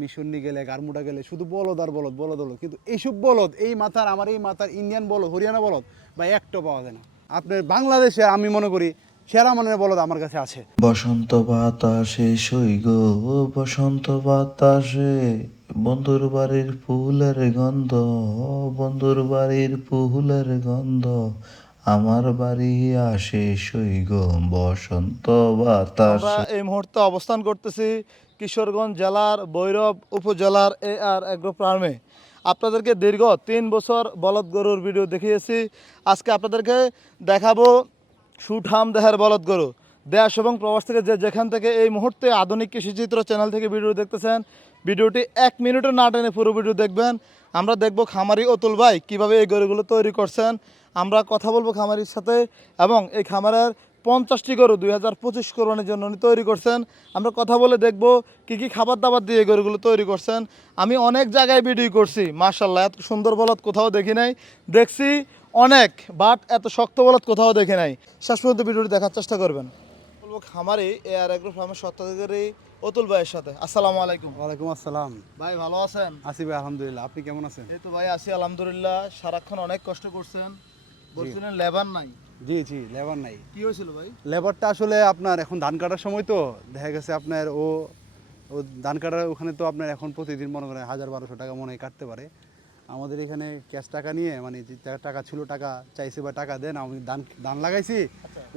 মিশন্নি গেলে গারমুডা গেলে শুধু বলদ আর বলদ বলদ বলদ। কিন্তু এইসব বলদ এই মাথার আমার এই মাথার ইন্ডিয়ান বলদ হরিয়ানা বলদ বা একটা পাওয়া যায় না। আপনার বাংলাদেশে আমি মনে করি সেরা মানের বলদ আমার কাছে আছে। বসন্ত বাতাসে সইগ বসন্ত বাতাসে। বন্ধুর বাড়ির ফুলের গন্ধ বন্ধুর বাড়ির ফুলের গন্ধ। আমার বাড়ি আসে সইগ বসন্ত বাতাস। এই মুহূর্তে অবস্থান করতেছি কিশোরগঞ্জ জেলার বৈরব উপজেলার এ আর অ্যাগ্রো ফার্মে আপনাদেরকে দীর্ঘ তিন বছর বলদ গরুর ভিডিও দেখিয়েছি। আজকে আপনাদেরকে দেখাবো সুঠাম দেহের বলদ গরু। দেশ এবং প্রবাস থেকে যে যেখান থেকে এই মুহূর্তে আধুনিক কৃষিচিত্র চ্যানেল থেকে ভিডিও দেখতেছেন, ভিডিওটি এক মিনিটও না টেনে পুরো ভিডিও দেখবেন। আমরা দেখব খামারি অতুল ভাই কীভাবে এই গরুগুলো তৈরি করছেন। আমরা কথা বলব খামারির সাথে এবং এই খামারের পঞ্চাশটি গরু দুই হাজার পঁচিশ কোরবানির জন্য উনি তৈরি করছেন। আমরা কথা বলে দেখব কি কি খাবার দাবার দিয়ে গরুগুলো তৈরি করছেন। আমি অনেক জায়গায় ভিডিও করছি মার্শাল্লাহ এত সুন্দর বলত কোথাও দেখি নাই। দেখছি অনেক বাট এত শক্ত বলত কোথাও দেখি নাই। শেষ পর্যন্ত ভিডিওটি দেখার চেষ্টা করবেন। বলব খামারি এ আর এগ্রো ফার্মের সত্তাধিকারী অতুল ভাইয়ের সাথে। আসসালামু আলাইকুম। ওয়ালাইকুম আসসালাম। ভাই ভালো আছেন? আসি ভাই আলহামদুলিল্লাহ। আপনি কেমন আছেন? এই তো ভাই আছি আলহামদুলিল্লাহ। সারাক্ষণ অনেক কষ্ট করছেন। বলছিলেন লেবার নাই। জি জি লেবার নাই। কি হয়েছিল ভাই? লেবারটা আসলে আপনার এখন ধান কাটার সময় তো দেখা গেছে আপনার ও ও ধান কাটার ওখানে তো আপনার এখন প্রতিদিন মনে করেন হাজার বারোশো টাকা মনে হয় কাটতে পারে। আমাদের এখানে ক্যাশ টাকা নিয়ে মানে যে টাকা ছিল টাকা চাইছে বা টাকা দেন আমি ধান ধান লাগাইছি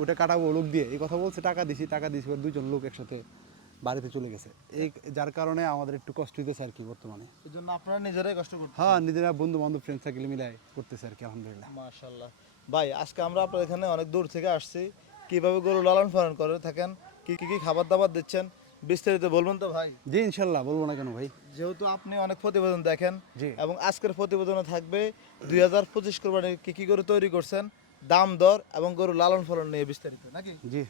ওটা কাটাবো লোক দিয়ে। এই কথা বলছে টাকা দিছি টাকা দিছি দুজন লোক একসাথে বাড়িতে চলে গেছে। এই যার কারণে আমাদের একটু কষ্ট হইতেছে আর কি বর্তমানে। এই জন্য আপনারা নিজেরাই কষ্ট করতে হ্যাঁ নিজেরা বন্ধু বান্ধব ফ্রেন্ড সার্কেল মিলাই করতেছে আর কি আলহামদুলিল্লাহ। মাশাল্লাহ ভাই আজকে আমরা আপনার এখানে অনেক দূর থেকে আসছি। কীভাবে গরু লালন পালন করে থাকেন কি কি কি খাবার দাবার দিচ্ছেন বিস্তারিত বলবেন তো ভাই? জি ইনশাল্লাহ বলব না কেন ভাই। যেহেতু আপনি অনেক প্রতিবেদন দেখেন জি। এবং আজকের প্রতিবেদনে থাকবে দুই হাজার পঁচিশ কোরবানির কি কি গরু তৈরি করছেন দাম দর এবং গরু লালন পালন নিয়ে বিস্তারিত নাকি? জি।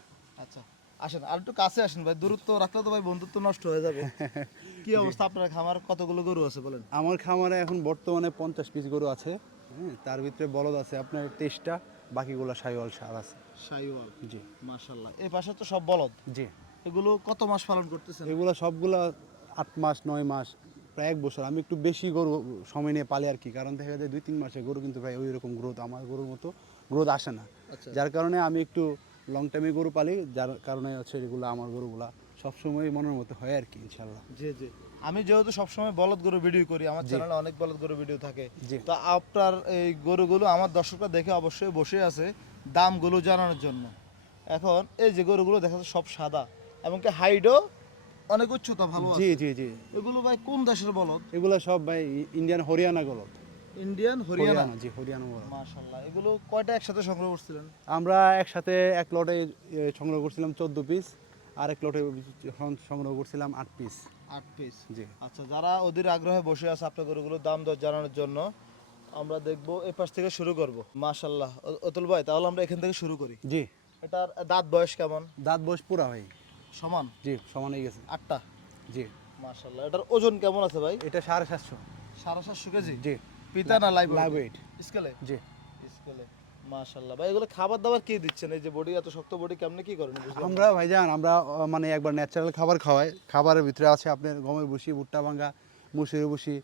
আচ্ছা। আসেন আর একটু কাছে আসেন ভাই দূরত্ব রাখলে তো ভাই বন্ধুত্ব নষ্ট হয়ে যাবে। কি অবস্থা আপনার খামার? কতগুলো গরু আছে বলেন? আমার খামারে এখন বর্তমানে পঞ্চাশ পিস গরু আছে হ্যাঁ তার ভিতরে বলদ আছে আপনার তেইশটা বাকিগুলো সাইওয়াল সার আছে। সাইওয়াল? জি। মাশাল্লাহ এই পাশে তো সব বলদ? জি। এগুলো কত মাস পালন করতেছেন? এগুলো সবগুলো আট মাস নয় মাস প্রায় এক বছর। আমি একটু বেশি গরু সময় নিয়ে পালি আর কি কারণ দেখা যায় দুই তিন মাসে গরু কিন্তু ভাই ওই রকম গ্রোথ আমার গরুর মতো গ্রোথ আসে না। আচ্ছা। যার কারণে আমি একটু লং টাইমে গরু পালি যার কারণে হচ্ছে এগুলো আমার গরুগুলা সবসময় মনের মতো হয় আর কি ইনশাল্লাহ জি জি। আমি যেহেতু সবসময় বলদ গরু ভিডিও করি আমার চ্যানেলে অনেক বলদ গরু ভিডিও থাকে। তো আপনার এই গরুগুলো আমার দর্শকরা দেখে অবশ্যই বসে আছে দামগুলো জানানোর জন্য। এখন এই যে গরুগুলো দেখা যাচ্ছে সব সাদা এবং কি হাইটও অনেক উচ্চতা ভালো জি জি জি। এগুলো ভাই কোন দেশের বলদ? এগুলো সব ভাই ইন্ডিয়ান হরিয়ানা গলদ ইন্ডিয়ান হরিয়ানা জি হরিয়ানা বলদ মাশাল্লাহ এগুলো কয়টা একসাথে সংগ্রহ করছিলেন? আমরা একসাথে এক লটে এ, সংগ্রহ করছিলাম চোদ্দ পিস আর এক লটে সংগ্রহ করছিলাম আট পিস আট পিস জি। আচ্ছা যারা ওদের আগ্রহে বসে আছে আপনার গরুগুলোর দাম দর জানানোর জন্য আমরা দেখব এই পাশ থেকে শুরু করব। মাশাল্লাহ অতুল ভাই তাহলে আমরা এখান থেকে শুরু করি। জি। এটার দাঁত বয়স কেমন? দাঁত বয়স পুরা ভাই। সমান? জি সমান হয়ে গেছে। আটটা? জি। মাশাল্লাহ এটার ওজন কেমন আছে ভাই? এটা সাড়ে সাতশো। সাড়ে সাতশো কেজি? জি। পিতা না লাইভ লাইভ ওয়েট স্কেলে জি। স্কেলে মাশাল্লাহ ভাই এগুলো খাবার দাবার কি দিচ্ছেন? এই যে বডি এত শক্ত বডি কেমনে কি করেন। আমরা ভাইজান আমরা মানে একবার ন্যাচারাল খাবার খাওয়াই। খাবারের ভিতরে আছে আপনার গমের ভুসি ভুট্টা ভাঙ্গা মুসুরি ভুসি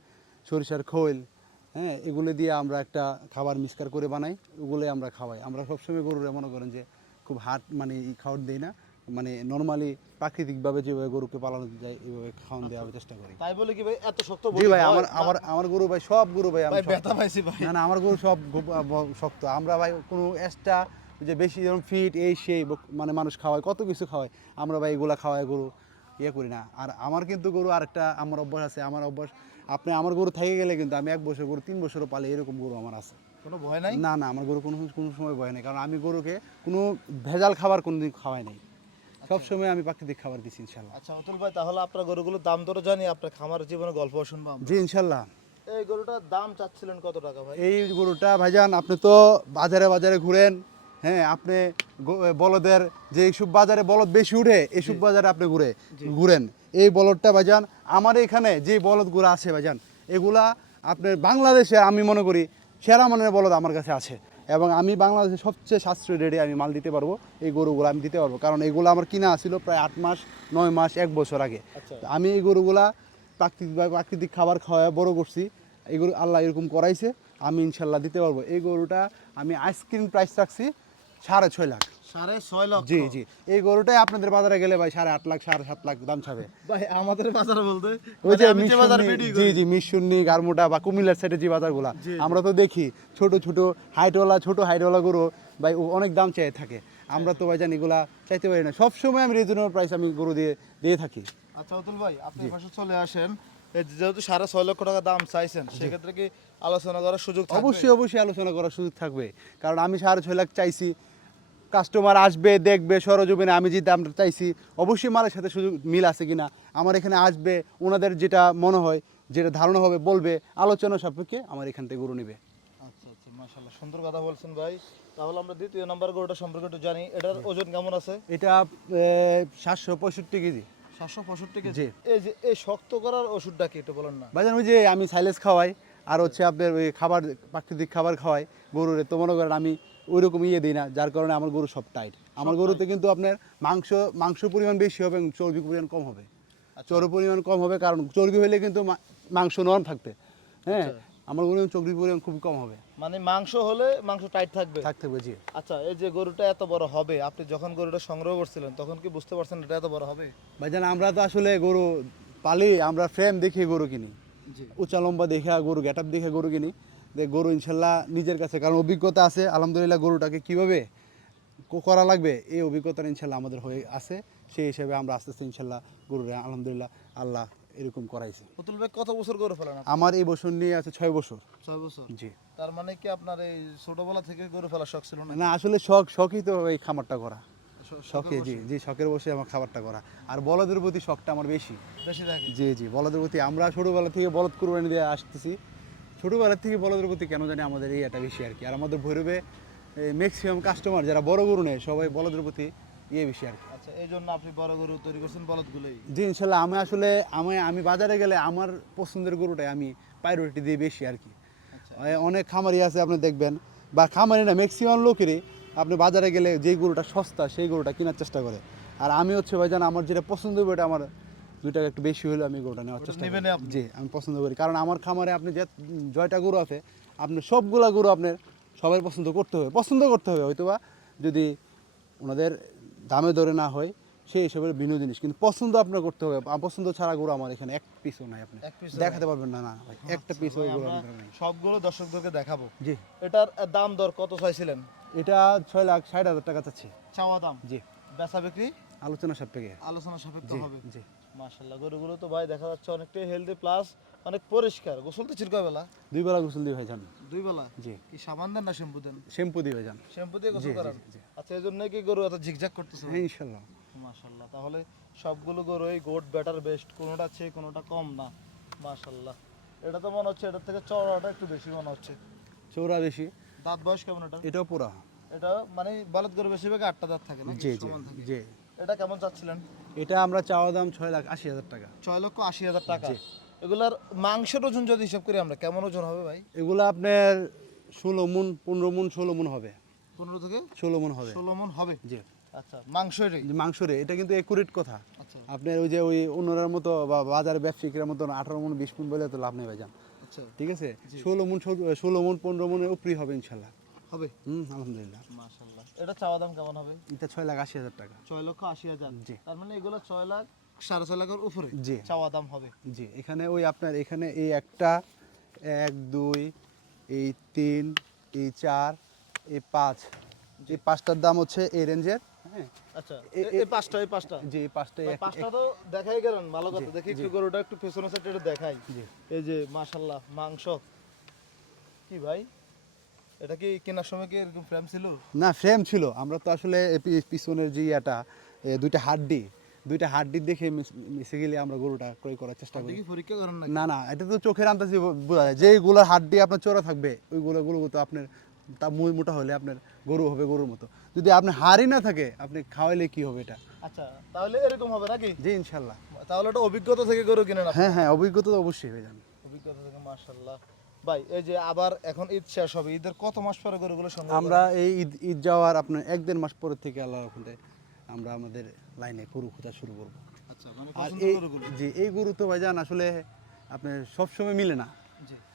সরিষার খোল হ্যাঁ এগুলো দিয়ে আমরা একটা খাবার মিক্সকার করে বানাই। ওগুলোই আমরা খাওয়াই। আমরা সবসময় গরুরে মনে করেন যে খুব হাট মানে ই খাওয়ার দিই না। মানে নর্মালি প্রাকৃতিকভাবে যেভাবে গরুকে পালানো যায় এইভাবে খাওয়ান দেওয়ার চেষ্টা করি। তাই বলে কি ভাই এত শক্ত জি ভাই আমার আমার আমার গরু ভাই সব গরু ভাই আমি ব্যথা পাইছি ভাই। না না আমার গরু সব শক্ত। আমরা ভাই কোনো এক্সট্রা যে বেশি যেরকম ফিট এই সেই মানে মানুষ খাওয়ায় কত কিছু খাওয়ায় আমরা ভাই এগুলা খাওয়াই গরু ইয়ে করি না। আর আমার কিন্তু গরু আরেকটা আমার অভ্যাস আছে আমার অভ্যাস আপনি আমার গরু থেকে গেলে কিন্তু আমি এক বছর গরু তিন বছরও পালে এরকম গরু আমার আছে। কোনো ভয় নাই? না না আমার গরু কোনো কোনো সময় ভয় নেই। কারণ আমি গরুকে কোনো ভেজাল খাবার কোনোদিন খাওয়াই নাই। সবসময় আমি প্রাকৃতিক খাবার দিচ্ছি ইনশাল্লাহ আচ্ছা অতুল ভাই তাহলে আপনার গরুগুলোর দাম দরও জানি আপনার খামার জীবনে গল্প শুনব আমরা। জি ইনশাল্লাহ এই গরুটার দাম চাচ্ছিলেন কত টাকা ভাই? এই গরুটা ভাইজান আপনি তো বাজারে বাজারে ঘুরেন হ্যাঁ আপনি বলদের যে এইসব বাজারে বলদ বেশি উঠে এইসব বাজারে আপনি ঘুরে ঘুরেন। এই বলদটা ভাইজান আমার এখানে যে বলদগুলো আছে ভাইজান এগুলা আপনার বাংলাদেশে আমি মনে করি সেরা মানের বলদ আমার কাছে আছে। এবং আমি বাংলাদেশে সবচেয়ে সাশ্রয় রেটে আমি মাল দিতে পারব এই গরুগুলো আমি দিতে পারব। কারণ এগুলো আমার কিনা ছিল প্রায় আট মাস নয় মাস এক বছর আগে। আচ্ছা। আমি এই গরুগুলা প্রাকৃতিক প্রাকৃতিক খাবার খাওয়া বড় করছি। এই গরু আল্লাহ এরকম করাইছে আমি ইনশাল্লাহ দিতে পারব। এই গরুটা আমি আইসক্রিম প্রাইস রাখছি সাড়ে ছয় লাখ। সাড়ে ছয় লক্ষ। জি জি। এই গরুটাই আপনাদের বাজারে গেলে ভাই সাড়ে আট লাখ সাড়ে সাত লাখ দাম ছাবে ভাই আমাদের বাজারে বলতে ওই যে মানে জি জি মিশুন্নি গারমুটা বা কুমিল্লার সাইডে যে বাজারগুলা। আমরা তো দেখি ছোট ছোট হাইটওয়ালা ছোট হাইটওয়ালা গরু ভাই ও অনেক দাম চাই থাকে। আমরা তো ভাই জানি এগুলা চাইতে পারি না। সবসময় আমি রিজনেবল প্রাইস আমি গরু দিয়ে দিয়ে থাকি। আচ্ছা অতুল ভাই আপনি পাশে চলে আসেন। যেহেতু সাড়ে ছয় লক্ষ টাকা দাম চাইছেন সেক্ষেত্রে কি আলোচনা করার সুযোগ অবশ্যই অবশ্যই আলোচনা করার সুযোগ থাকবে। কারণ আমি সাড়ে ছয় লাখ চাইছি কাস্টমার আসবে দেখবে সরজমিনে আমি যে দামটা চাইছি অবশ্যই মালের সাথে সুযোগ মিল আছে কিনা আমার এখানে আসবে ওনাদের যেটা মনে হয় যেটা ধারণা হবে বলবে আলোচনা সাপেক্ষে আমার এখান থেকে গরু নেবে। আচ্ছা আচ্ছা মাশাআল্লাহ সুন্দর কথা বলছেন ভাই। তাহলে আমরা দ্বিতীয় নাম্বার গরুটা সম্পর্কে একটু জানি। এটার ওজন কেমন আছে? এটা সাতশো পঁয়ষট্টি কেজি। সাতশো পঁয়ষট্টি কেজি? এই যে এই শক্ত করার ওষুধটা কি একটু বলেন না? ভাইজান ওই যে আমি সাইলেস খাওয়াই আর হচ্ছে আপনার ওই খাবার প্রাকৃতিক খাবার খাওয়াই গরুরে তো মনে করেন আমি ওই রকম ইয়ে দিই না যার কারণে আমার গরু সব টাইট আমার গরুতে কিন্তু আপনার মাংস মাংস পরিমাণ বেশি হবে চর্বি পরিমাণ কম হবে। চর্বি পরিমাণ কম হবে কারণ চর্বি হলে কিন্তু মাংস নরম থাকবে হ্যাঁ? আমার গরু চর্বি পরিমাণ খুব কম হবে। মানে মাংস হলে মাংস টাইট থাকবে? থাকতে হবে জি। আচ্ছা এই যে গরুটা এত বড় হবে আপনি যখন গরুটা সংগ্রহ করছিলেন তখন কি বুঝতে পারছেন এটা এত বড় হবে? ভাইজান আমরা তো আসলে গরু পালি আমরা ফ্রেম দেখে গরু কিনি। জি। উঁচা লম্বা দেখে গরু গেটআপ দেখে গরু কিনি। যে গরু ইনশাল্লাহ নিজের কাছে কারণ অভিজ্ঞতা আছে আলহামদুলিল্লাহ গরুটাকে কীভাবে করা লাগবে এই অভিজ্ঞতা ইনশাল্লাহ আমাদের হয়ে আছে। সেই হিসাবে আমরা আস্তে আস্তে ইনশাল্লাহ গরুরে আলহামদুলিল্লাহ আল্লাহ এরকম করাইছে। পুতুল ভাই কত বছর গরু ফেলেন আমার এই বছর নিয়ে আছে ছয় বছর। ছয় বছর? জি। তার মানে কি আপনার এই ছোটবেলা থেকে গরু ফেলার শখ ছিল না না আসলে শখ শখই তো এই খামারটা করা। শখে জি জি শখের বসে আমার খাবারটা করা। আর বলদের প্রতি শখটা আমার বেশি। বেশি থাকে? জি জি বলদের প্রতি আমরা ছোটোবেলা থেকে বলদ কুরবানি দিয়ে আসতেছি। ছোটোবেলা থেকে বলদের প্রতি কেন জানি আমাদের এই এটা বেশি আর কি। আর আমাদের ভৈরবে ম্যাক্সিমাম কাস্টমার যারা বড় গরু নেয় সবাই বলদের প্রতি ইয়ে বেশি আর কি। আচ্ছা এই জন্য আপনি বড় গরু তৈরি করছেন বলদগুলোই? জি ইনশাল্লাহ আমি আসলে আমি আমি বাজারে গেলে আমার পছন্দের গরুটাই আমি প্রায়োরিটি দিয়ে বেশি আর কি। আচ্ছা। অনেক খামারি আছে আপনি দেখবেন বা খামারি না ম্যাক্সিমাম লোকেরই আপনি বাজারে গেলে যেই গরুটা সস্তা সেই গরুটা কেনার চেষ্টা করে। আর আমি হচ্ছে ভাই ভাইজান আমার যেটা পছন্দ হবে ওটা আমার দুই টাকা একটু বেশি হলে আমি গরুটা নেওয়ার চেষ্টা করি। জি আমি পছন্দ করি। কারণ আমার খামারে আপনি যে জয়টা গরু আছে সবগুলা গরু আপনার সবাই পছন্দ করতে হবে। পছন্দ করতে হবে হয়তোবা যদি ওনাদের দামে দরে না হয় সেই হিসাবে ভিন্ন জিনিস। কিন্তু পছন্দ আপনার করতে হবে। পছন্দ ছাড়া গরু আমার এখানে এক পিসও নাই আপনি দেখাতে পারবেন না না একটা পিস গরু সবগুলো দর্শকদেরকে দেখাবো। জি। এটার দাম দর কত চাইছিলেন? এটা ছয় লাখ ষাট হাজার টাকা চাচ্ছি। চাওয়া দাম? জি। বেচা বিক্রি? আলোচনা সাপেক্ষে। আলোচনা সাপেক্ষ হবে। জি। মাশাল্লাহ গরুগুলো তো ভাই দেখা যাচ্ছে অনেকটাই হেলদি প্লাস অনেক পরিষ্কার। গোসল তো চিরকা বেলা দুই বেলা গোসল দিয়ে ভাই যান দুই বেলা? জি। কি সাবান দেন না শ্যাম্পু দেন? শ্যাম্পু দিয়ে ভাই যান শ্যাম্পু দিয়ে গোসল করান। আচ্ছা এই জন্য কি গরু এত ঝিকঝাক করতেছে ইনশাল্লাহ মাশাল্লাহ তাহলে সবগুলো গরু এই গোট বেটার বেস্ট কোনোটা আছে কোনোটা কম না। মাশাল্লাহ এটা তো মনে হচ্ছে এটার থেকে চড়াটা একটু বেশি মনে হচ্ছে। চৌরা বেশি। দাঁত বয়স কেমন এটা এটাও পুরা এটা মানে বলদ গরু বেশিরভাগ আটটা দাঁত থাকে না জি জি জি। এটা কেমন চাচ্ছিলেন? এটা আমরা চাওয়া দাম ছয় লাখ আশি হাজার টাকা। ছয় লক্ষ আশি হাজার টাকা। এগুলার মাংসের ওজন যদি হিসাব করি আমরা কেমন ওজন হবে ভাই? এগুলো আপনার ষোলো মন পনেরো মন ষোলো মন হবে। পনেরো থেকে ষোলো মন হবে। ষোলো মন হবে? জি। আচ্ছা মাংসেরই? যে মাংসরে এটা কিন্তু একুরেট কথা। আচ্ছা। আপনার ওই যে ওই অন্যরার মতো বা বাজার ব্যবসায়িকরা মতো আঠারো মন বিশ মন বলে তো লাভ নেই ভাইজান। আচ্ছা। ঠিক আছে? ষোলো মন ষোলো মন পনেরো মনের উপরই হবে ইনশাল্লাহ। হবে? হুম আলহামদুলিল্লাহ। মাশাল্লাহ। এটা চাওয়া দাম কেমন হবে? এটা ছয় লাখ আশি হাজার টাকা। ছয় লক্ষ আশি হাজার। জি। তার মানে এগুলো ছয় লাখ সাড়ে ছয় লাখের উপরে জি। চাওয়া দাম হবে। জি এখানে ওই আপনার এখানে এই একটা এক দুই এই তিন এই চার এই পাঁচ। এই পাঁচটার দাম হচ্ছে এই রেঞ্জের হ্যাঁ? আচ্ছা এই পাঁচটা এই পাঁচটা। এই পাঁচটা পাঁচটা তো দেখাই গেলেন ভালো কথা। দেখি একটু গরুটা একটু পেছনে সাইডে একটু দেখাই। জি। এই যে মাংস। কি ভাই? এটা কি কেনার সময় কি এরকম ফ্রেম ছিল? না ফ্রেম ছিল। আমরা তো আসলে পিছনের যে ইয়াটা দুইটা হাড্ডি দুইটা হাড্ডি দেখে মিশে গেলে আমরা গরুটা ক্রয় করার চেষ্টা করি। পরীক্ষা করেন না না না এটা তো চোখের আন্দাজে বোঝা যায়। যেগুলোর হাড্ডি আপনার চোরা থাকবে ওইগুলো গরু তো আপনার তা মুই মোটা হলে আপনার গরু হবে গরুর মতো। যদি আপনার হাড়ি না থাকে আপনি খাওয়াইলে কি হবে এটা? আচ্ছা তাহলে এরকম হবে নাকি? জি ইনশাল্লাহ। তাহলে ওটা অভিজ্ঞতা থেকে গরু কিনে না হ্যাঁ হ্যাঁ অভিজ্ঞতা তো অবশ্যই হয়ে যাবে। অভিজ্ঞতা থেকে মাশাল্লাহ। ভাই এই যে আবার এখন ঈদ শেষ হবে ঈদের কত মাস পরে গরুগুলো সংগ্রহ আমরা এই ঈদ ঈদ যাওয়ার আপনার এক দেড় মাস পরের থেকে আল্লাহ রহমতে আমরা আমাদের লাইনে গরু খোঁজা শুরু করব। আচ্ছা মানে আর এই জি এই গরু তো ভাইজান আসলে আপনার সবসময় মিলে না।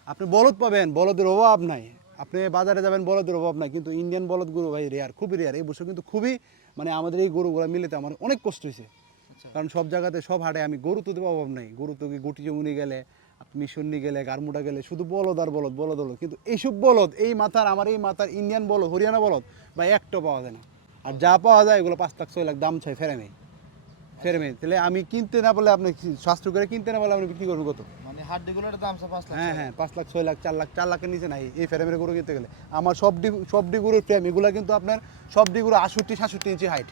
আপনি বলদ পাবেন বলদের অভাব নাই। আপনি বাজারে যাবেন বলদের অভাব নাই কিন্তু ইন্ডিয়ান বলদ গরু ভাই রেয়ার খুবই রেয়ার এই বছর কিন্তু খুবই মানে আমাদের এই গরুগুলো মিলেতে আমার অনেক কষ্ট হয়েছে। আচ্ছা। কারণ সব জায়গাতে সব হাটে আমি গরু তো দেবো অভাব নাই। গরু তো গুটি জমুনি গেলে মিশন্নি গেলে গারমুটা গেলে শুধু বলদ আর বলদ বলদ বলদ। কিন্তু এইসব বলদ এই মাথার আমার এই মাথার ইন্ডিয়ান বলদ হরিয়ানা বলদ বা একটা পাওয়া যায় না। আর যা পাওয়া যায় এগুলো পাঁচ লাখ ছয় লাখ দাম চাই ফেরে নেই। ফেরে নেই। তাহলে আমি কিনতে না বলে আপনি স্বাস্থ্য করে কিনতে না বলে আপনি বিক্রি করবেন কত? মানে হাড্ডিগুলোর দাম পাঁচ লাখ হ্যাঁ হ্যাঁ পাঁচ লাখ ছয় লাখ চার লাখ চার লাখের নিচে নাই। এই ফ্রেমের গরু কিনতে গেলে। আমার সব ডি সব ফ্রেম এগুলো কিন্তু আপনার সব ডি গরু আষট্টি সাতষট্টি ইঞ্চি হাইট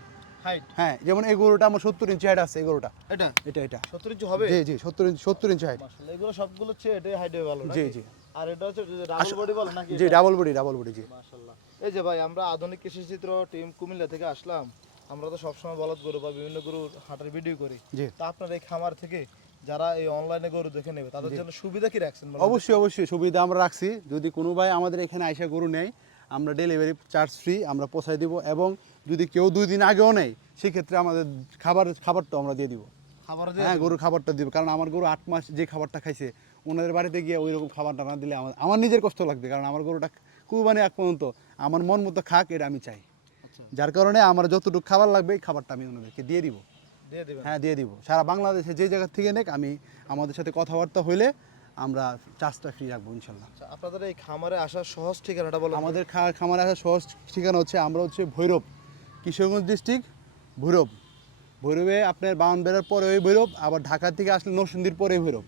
হ্যাঁ যেমন এই গরুটা আমার সত্তর ইঞ্চি হাইট আছে এই গরুটা। এটা? এটা এটা। সত্তর ইঞ্চি হবে? জি জি সত্তর ইঞ্চি সত্তর ইঞ্চি হাইট এগুলো সবগুলো চেয়ে এটাই হাইট ভালো জি? জি। আর এটা হচ্ছে ডাবল বডি বলে নাকি জি ডাবল বডি ডাবল বডি জি। মাশাআল্লাহ। এই যে ভাই আমরা আধুনিক কৃষি চিত্র টিম কুমিল্লা থেকে আসলাম। আমরা তো সবসময় বলদ গরু বা বিভিন্ন গরুর হাটের ভিডিও করি। তা আপনার এই খামার থেকে যারা এই অনলাইনে গরু দেখে নেবে তাদের জন্য সুবিধা কি রাখছেন অবশ্যই অবশ্যই সুবিধা আমরা রাখছি। যদি কোনো ভাই আমাদের এখানে আইসা গরু নেয় আমরা ডেলিভারি চার্জ ফ্রি আমরা পৌঁছাই দিব এবং যদি কেউ দুই দিন আগেও নেয় সেক্ষেত্রে আমাদের খাবার খাবারটা আমরা দিয়ে দিব। খাবার হ্যাঁ গরুর খাবারটা দিব। কারণ আমার গরু আট মাস যে খাবারটা খাইছে ওনাদের বাড়িতে গিয়ে ওই রকম খাবারটা না দিলে আমার আমার নিজের কষ্ট লাগবে। কারণ আমার গরুটা কুরবানি এক পর্যন্ত আমার মন মতো খাক এটা আমি চাই। আচ্ছা। যার কারণে আমার যতটুকু খাবার লাগবে এই খাবারটা আমি ওনাদেরকে দিয়ে দিব। হ্যাঁ দিয়ে দিব। সারা বাংলাদেশে যে জায়গা থেকে নেক আমি আমাদের সাথে কথাবার্তা হইলে আমরা চাষটা ফ্রি রাখব ইনশাল্লাহ। আচ্ছা আপনাদের এই খামারে আসার সহজ ঠিকানাটা বলো আমাদের খামারে আসার সহজ ঠিকানা হচ্ছে আমরা হচ্ছে ভৈরব। কিশোরগঞ্জ ডিস্ট্রিক্ট ভৈরব। ভৈরবে আপনার বাউন বেড়ার পরে ওই ভৈরব আবার ঢাকা থেকে আসলে নরসিংদীর পরে ভৈরব।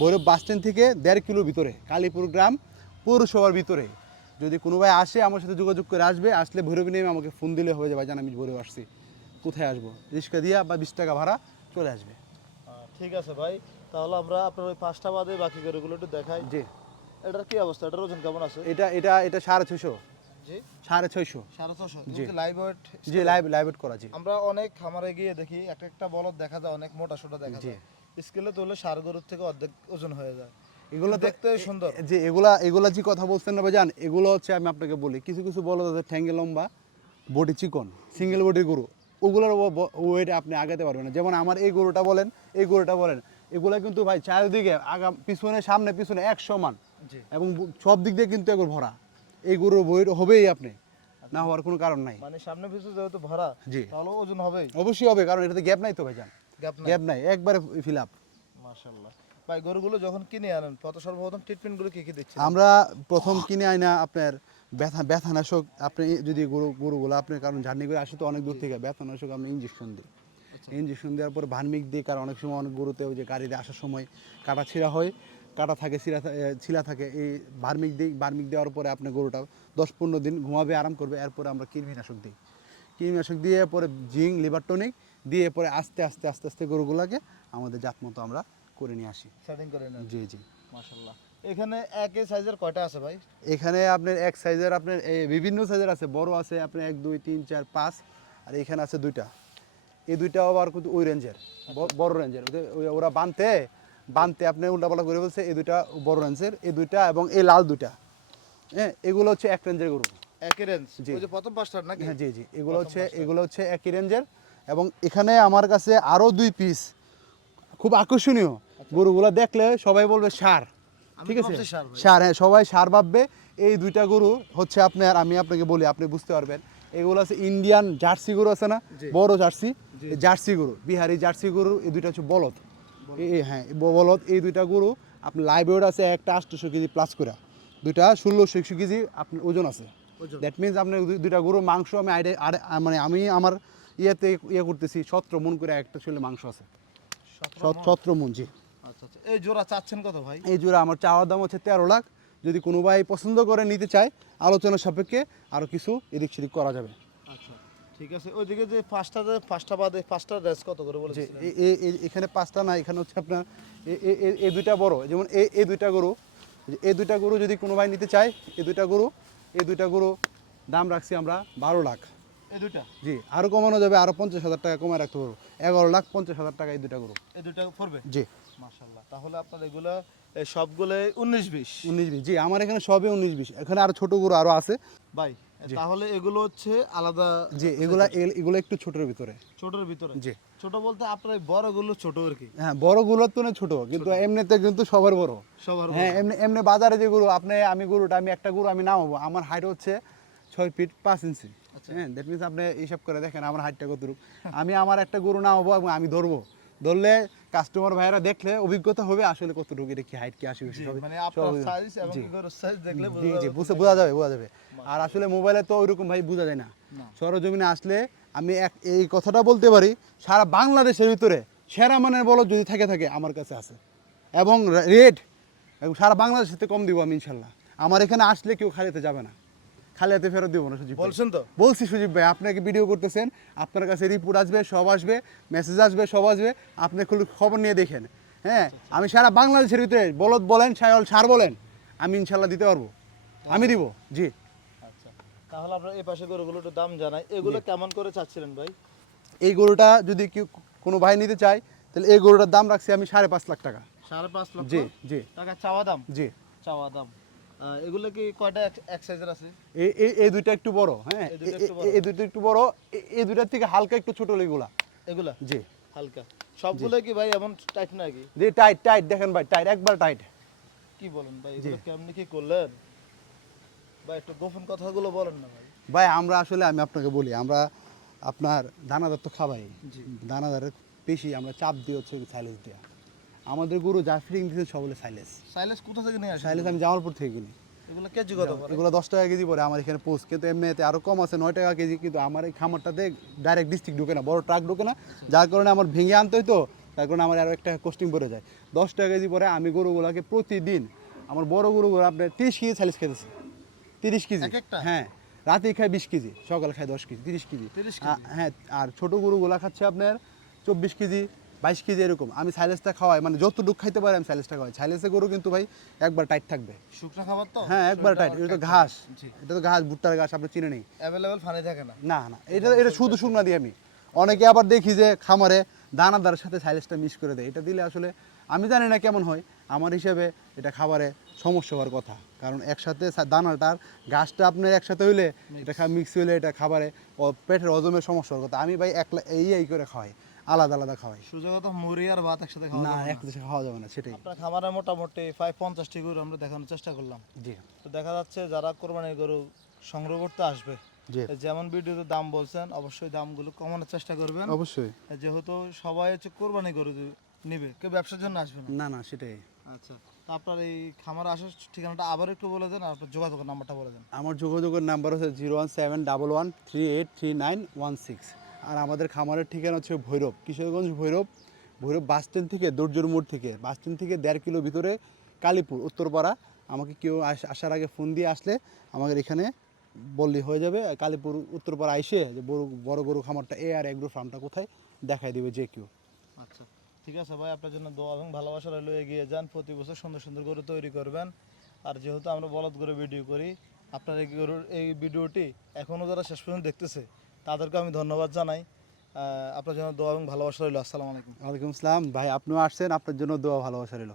ভৈরব বাস স্ট্যান্ড থেকে দেড় কিলো ভিতরে কালীপুর গ্রাম পৌরসভার ভিতরে। যদি কোনো ভাই আসে আমার সাথে যোগাযোগ করে আসবে আসলে ভৈরবে নেমে আমাকে ফোন দিলে হয়ে যাবে জান আমি ভৈরব আসছি। কোথায় আসব? রিক্সা দিয়া বা বিশ টাকা ভাড়া চলে আসবে। ঠিক আছে ভাই তাহলে আমরা আপনার ওই পাঁচটা বাদে বাকি গরুগুলো একটু দেখাই। জি। এটার কি অবস্থা? এটার ওজন কেমন আছে? এটা এটা এটা সাড়ে ছয়শো। জি সাড়ে ছয়শো। সাড়ে জি। লাইভ ওয়েট জি লাইভ লাইভ করা জি। আমরা অনেক খামারে গিয়ে দেখি একটা একটা বলদ দেখা যায় অনেক মোটা সোটা দেখা যায়। স্কেলে তুললে সার গরুর থেকে অর্ধেক ওজন হয়ে যায়। এগুলো দেখতে সুন্দর। যে এগুলা এগুলা যে কথা বলছেন না ভাইজান এগুলো হচ্ছে আমি আপনাকে বলি কিছু কিছু বলো তাদের ঠ্যাঙ্গে লম্বা বডি চিকন সিঙ্গেল বডির গরু। ওগুলোর ওয়েট আপনি আগাতে পারবেন না। যেমন আমার এই গরুটা বলেন এই গরুটা বলেন এগুলা কিন্তু ভাই চারিদিকে আগাম পিছনে সামনে পিছনে এক সমান এবং সব দিক দিয়ে কিন্তু এগুলো ভরা। এই গরুর ওয়েট হবেই আপনি। না হওয়ার কোনো কারণ নাই। মানে সামনে পিছু যেহেতু ভরা জি। তাহলে ওজন হবে অবশ্যই হবে কারণ এটাতে গ্যাপ নাই তো ভাইজান। গ্যাপ নাই। একবারে ফিল আপ মাশাআল্লাহ। ভাই গরুগুলো যখন কিনে আনেন প্রত সর্বপ্রথম ট্রিটমেন্টগুলো কি কি দিচ্ছেন? আমরা প্রথম কিনে আইনা আপনার ব্যথা ব্যথানাশক আপনি যদি গরু গরুগুলো আপনি কারণ জার্নি করে আসে তো অনেক দূর থেকে ব্যথানাশক আমরা ইঞ্জেকশন দিই। ইঞ্জেকশন দেওয়ার পর ভার্মিক দিই কারণ অনেক সময় অনেক গরুতে ওই যে গাড়িতে আসার সময় কাটা ছিঁড়া হয়। কাটা থাকে থা- ছিলা থাকে এই ভার্মিক দিই ভার্মিক দেওয়ার পরে আপনার গরুটা দশ পনেরো দিন ঘুমাবে আরাম করবে এরপরে আমরা কৃমিনাশক দিই। কৃমিনাশক দিয়ে পরে জিং লিভার টনিক দিয়ে পরে আস্তে আস্তে আস্তে আস্তে গরুগুলোকে আমাদের জাত মতো আমরা করে নিয়ে আসি। সেটিং করে নেন। জি জি। মাশাআল্লাহ। এখানে একই সাইজের কয়টা আছে ভাই? এখানে আপনার এক সাইজের আপনার এই বিভিন্ন সাইজের আছে বড় আছে আপনার এক দুই তিন চার পাঁচ আর এখানে আছে দুইটা। এই দুইটা আবার কিন্তু ওই রেঞ্জের বড় রেঞ্জের ওরা বানতে বানতে আপনি উল্টাপাল্টা করে বলছে এই দুইটা বড় রেঞ্জের এই দুইটা এবং এই লাল দুইটা। হ্যাঁ এগুলো হচ্ছে এক রেঞ্জের গরু। একই রেঞ্জ। ওই যে প্রথম পাঁচটার নাকি? হ্যাঁ জি জি। এগুলো হচ্ছে এগুলো হচ্ছে একই রেঞ্জের এবং এখানে আমার কাছে আরও দুই পিস খুব আকর্ষণীয় গরুগুলো দেখলে সবাই বলবে সার। ঠিক আছে? সার হ্যাঁ সবাই সার ভাববে। এই দুইটা গরু হচ্ছে আপনার আমি আপনাকে বলি আপনি বুঝতে পারবেন। এগুলো আছে ইন্ডিয়ান জার্সি গরু আছে না। বড় জার্সি। জার্সি গরু বিহারি জার্সি গরু এই দুইটা হচ্ছে বলদ। এই- হ্যাঁ এই ব- বলদ এই দুইটা গরু আপনার লাইভ ওয়েট আছে একটা আটশোশো কেজি প্লাস করে। দুইটা ষোলোশো একশো কেজি আপনার ওজন আছে। দ্যাট মিনস আপনার দুইটা গরুর মাংস আমি মানে আমি আমার ইয়েতে ইয়ে করতেছি সতেরো মন করে একটা ছেলে মাংস আছে। সতেরো মন? জি। আচ্ছা আচ্ছা। এই জোড়া চাচ্ছেন কত ভাই? এই জোড়া আমার চাওয়ার দাম হচ্ছে তেরো লাখ। যদি কোনো ভাই পছন্দ করে নিতে চায় আলোচনা সাপেক্ষে আরও কিছু এদিক সেদিক করা যাবে। ঠিক আছে ওইদিকে যে পাঁচটা পাঁচটা বাদে পাঁচটা রেস কত করে এ- এখানে পাঁচটা না এখানে হচ্ছে আপনার এই দুইটা বড়। যেমন এই দুইটা গরু এই দুইটা গরু যদি কোনো ভাই নিতে চায় এই দুইটা গরু এই দুইটা গরু দাম রাখছি আমরা বারো লাখ। এই দুইটা? জি আরও কমানো যাবে আরও পঞ্চাশ হাজার টাকা কমায় রাখতে পারব। এগারো লাখ পঞ্চাশ হাজার টাকা এই দুইটা গরু। এই দুইটা পড়বে? জি। মাশাল্লাহ তাহলে আপনার এগুলো সবগুলো উনিশ বিশ। উনিশ বিশ জি আমার এখানে সবই উনিশ বিশ। এখানে আরও ছোটো গরু আরও আছে। ভাই তাহলে এগুলো হচ্ছে আলাদা জি এগুলা এগুলো একটু ছোটোর ভিতরে। ছোটর ভিতরে? জি। ছোট বলতে আপনার বড়গুলো ছোট আর কি? হ্যাঁ বড়গুলোর তো ছোট কিন্তু এমনিতে কিন্তু সবার বড়। সবার হ্যাঁ এমনি এমনি বাজারে যে গরু আপনি আমি গরুটা আমি একটা গরু আমি নামাবো আমার হাইট হচ্ছে ছয় ফিট পাঁচ ইঞ্চি হ্যাঁ দ্যাট মিনস আপনি হিসাব করে দেখেন আমার হাইটটা কতটুকু। আমি আমার একটা গরু নামাবো এবং আমি ধরবো। ধরলে কাস্টমার ভাইয়েরা দেখলে অভিজ্ঞতা হবে আসলে কতটুকু এটা কি হাইট কি আসে বেশি সবই- মানে আপনার সাইজ এবং। গরুর সাইজ দেখলে জি জি বুঝতে বোঝা যাবে বোঝা যাবে। আর আসলে মোবাইলে তো ওইরকম ভাই বোঝা যায় না। সরজমিনে আসলে আমি এক এই কথাটা বলতে পারি সারা বাংলাদেশের ভিতরে সেরা মানের বলদ যদি থাকে থাকে আমার কাছে আছে। এবং রেট এবং সারা বাংলাদেশের থেকে কম দিব আমি ইনশাল্লাহ আমার এখানে আসলে কেউ খালিতে যাবে না। খালিয়াতে ফেরত দিব না সুজিব বলছেন তো? বলছি সুজিব ভাই আপনাকে ভিডিও করতেছেন আপনার কাছে রিপোর্ট আসবে সব আসবে মেসেজ আসবে সব আসবে আপনি খুব খবর নিয়ে দেখেন। হ্যাঁ? আমি সারা বাংলাদেশের ভিতরে বলদ বলেন সায়ল সার বলেন আমি ইনশাল্লাহ দিতে পারব। আমি দিব জি। আচ্ছা তাহলে আপনার এই পাশে গরুগুলো একটু দাম জানাই। এগুলো কেমন করে চাচ্ছিলেন ভাই? এই গরুটা যদি কেউ কোনো ভাই নিতে চায় তাহলে এই গরুটার দাম রাখছি আমি সাড়ে পাঁচ লাখ টাকা। সাড়ে পাঁচ লাখ জি জি। টাকা চাওয়া দাম? জি। চাওয়া দাম। এগুলো কি কয়টা এক- এক সাইজের আছে? এই এই দুইটা একটু বড় হ্যাঁ? এই দুইটা একটু বড়। এই দুইটার থেকে হালকা একটু ছোট এগুলা। এগুলা? জি। হালকা। সবগুলো কি ভাই এমন টাইট নাকি? জি টাইট টাইট দেখেন ভাই টাইট একবার টাইট কি বলেন ভাই এগুলো কেমনি কি করলেন? ভাই একটু গোপন কথাগুলো বলেন না ভাই। ভাই আমরা আসলে আমি আপনাকে বলি আমরা আপনার দানাদার তো খাবাই। দানাদারের বেশি আমরা চাপ দিয়ে হচ্ছে সাইলেন্স দেওয়া আমাদের গরু যা ফিটিং দিচ্ছে সব হলো সাইলেন্স সাইলেস কোথা থেকে নিয়ে আসেন সাইলেন্স আমি জামালপুর থেকে কিনি। এগুলো কেজি কত পড়ে এগুলো দশ টাকা কেজি পরে আমার এখানে পোস্ট কিন্তু এমনিতে আরও কম আছে নয় টাকা কেজি কিন্তু আমার এই খামারটাতে ডাইরেক্ট ডিস্ট্রিক্ট ঢুকে না বড় ট্রাক ঢুকে না যার কারণে আমার ভেঙে আনতে হইতো তার কারণে আমার আরও একটা কস্টিং পড়ে যায়। দশ টাকা কেজি পরে আমি গরুগুলোকে প্রতিদিন আমার বড় গরুগুলো আপনার তিরিশ কেজি সাইলেন্স খেতেছি। তিরিশ কেজি। হ্যাঁ রাতে খায় বিশ কেজি সকালে খায় দশ কেজি তিরিশ কেজি। 30 আ- হ্যাঁ আর ছোট গরুগুলা খাচ্ছে আপনার চব্বিশ কেজি বাইশ কেজি এরকম। আমি সাইলেসটা খাওয়াই মানে যতটুকু খাইতে পারি আমি সাইলেসটা খাওয়াই। সাইলেন্সের গরু কিন্তু ভাই একবার টাইট থাকবে। শুকনো খাবার তো? হ্যাঁ একবার টাইট এটা তো ঘাস। এটা তো ঘাস ভুট্টার ঘাস আপনি চিনে নেই অ্যাভেলেবেল ফানি থাকে না। না না। এটা এটা শুধু শুকনা দিই আমি। অনেকে আবার দেখি যে খামারে দানাদারের সাথে সাইলেসটা মিক্স করে দেয়। এটা দিলে আসলে আমি জানি না কেমন হয়। আমার হিসেবে এটা খাবারে সমস্যা হওয়ার কথা। কারণ একসাথে দানাটার ঘাসটা আপনার একসাথে হইলে এটা মিক্স হইলে এটা খাবারে পেটের হজমের সমস্যা হওয়ার কথা। আমি ভাই একলা এই এই করে খাওয়াই। আলাদা আলাদা খাওয়াই। সুযোগ তো মুড়ি আর ভাত একসাথে খাওয়া না না। খাওয়া যাবে না সেটাই। আপনার খামারে মোটামুটি ফাইভ পঞ্চাশটি গরু আমরা দেখানোর চেষ্টা করলাম। জি। তো দেখা যাচ্ছে যারা কোরবানির গরু সংগ্রহ করতে আসবে যেমন ভিডিওতে দাম বলছেন অবশ্যই দামগুলো কমানোর চেষ্টা করবেন। অবশ্যই। যেহেতু সবাই হচ্ছে কোরবানি গরু নিবে কেউ ব্যবসার জন্য আসবে না। না না সেটাই। আচ্ছা আপনার এই খামার আসার ঠিকানাটা আবার একটু বলে দেন আর আপনার যোগাযোগের নাম্বারটা বলে দেন। আমার যোগাযোগের নাম্বার হচ্ছে zero one seven double one three eight three nine one six. আর আমাদের খামারের ঠিকানা হচ্ছে ভৈরব, কিশোরগঞ্জ ভৈরব ভৈরব বাস স্ট্যান্ড থেকে, দুর্যোর মোড় থেকে। বাস স্ট্যান্ড থেকে দেড় কিলো ভিতরে কালীপুর, উত্তরপাড়া। আমাকে কেউ আস- আসার আগে ফোন দিয়ে আসলে আমাদের এখানে বললি হয়ে যাবে। কালীপুর, উত্তরপাড়া আইসে যে বড় বড় গরু খামারটা, এ আর এগ্রো ফার্মটা কোথায় দেখাই দেবে যে কেউ। আচ্ছা ঠিক আছে ভাই, আপনার জন্য দোয়া এবং ভালোবাসা রইল, এগিয়ে যান। প্রতি বছর সুন্দর সুন্দর গরু তৈরি করবেন। আর যেহেতু আমরা বলদ গরু ভিডিও করি, আপনার এই গরুর, এই ভিডিওটি এখনও যারা শেষ পর্যন্ত দেখতেছে তাদেরকে আমি ধন্যবাদ জানাই। আপনার জন্য দোয়া এবং ভালোবাসা রইল। আসসালামু আলাইকুম। ওয়ালাইকুম আসসালাম। ভাই, আপনিও আসছেন। আপনার জন্য দোয়া ভালোবাসা রইল।